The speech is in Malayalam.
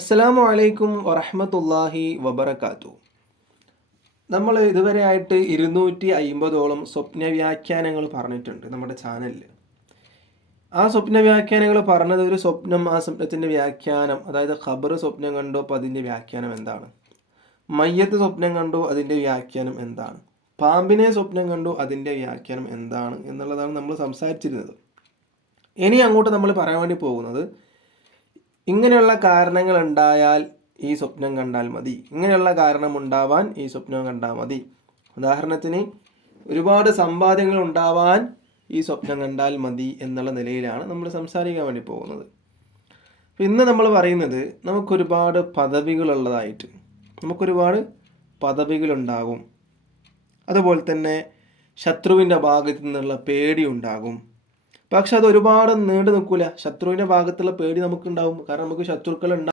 അസ്സലാമു അലൈക്കും വറഹ്മത്തുള്ളാഹി വബറകാതുഹു. നമ്മൾ ഇതുവരെ ആയിട്ട് 250ഓളം സ്വപ്ന വ്യാഖ്യാനങ്ങൾ പറഞ്ഞിട്ടുണ്ട് നമ്മുടെ ചാനലിൽ. ആ സ്വപ്ന വ്യാഖ്യാനങ്ങൾ പറഞ്ഞത് ഒരു സ്വപ്നം, ആ സ്വപ്നത്തിൻ്റെ വ്യാഖ്യാനം, അതായത് ഖബർ സ്വപ്നം കണ്ടു അപ്പോൾ അതിൻ്റെ വ്യാഖ്യാനം എന്താണ്, മയ്യത്ത് സ്വപ്നം കണ്ടു അതിൻ്റെ വ്യാഖ്യാനം എന്താണ്, പാമ്പിനെ സ്വപ്നം കണ്ടു അതിൻ്റെ വ്യാഖ്യാനം എന്താണ് എന്നുള്ളതാണ് നമ്മൾ സംസാരിച്ചിരുന്നത്. ഇനി അങ്ങോട്ട് നമ്മൾ പറയാൻ വേണ്ടി പോകുന്നത്, ഇങ്ങനെയുള്ള കാരണങ്ങൾ ഉണ്ടായാൽ ഈ സ്വപ്നം കണ്ടാൽ മതി, ഇങ്ങനെയുള്ള കാരണം ഉണ്ടാവാൻ ഈ സ്വപ്നം കണ്ടാൽ മതി. ഉദാഹരണത്തിന് ഒരുപാട് സമ്പാദ്യങ്ങൾ ഉണ്ടാവാൻ ഈ സ്വപ്നം കണ്ടാൽ മതി എന്നുള്ള നിലയിലാണ് നമ്മൾ സംസാരിക്കാൻ വേണ്ടി പോകുന്നത്. ഇന്ന് നമ്മൾ പറയുന്നത്, നമുക്കൊരുപാട് പദവികളുള്ളതായിട്ട്, നമുക്കൊരുപാട് പദവികളുണ്ടാകും, അതുപോലെ തന്നെ ശത്രുവിൻ്റെ ഭാഗത്തു നിന്നുള്ള പേടി ഉണ്ടാകും. പക്ഷെ അത് ഒരുപാട് നീണ്ടു നിൽക്കില്ല. ശത്രുവിൻ്റെ ഭാഗത്തുള്ള പേടി നമുക്കുണ്ടാവും, കാരണം നമുക്ക് ശത്രുക്കൾ ഉണ്ടാവും.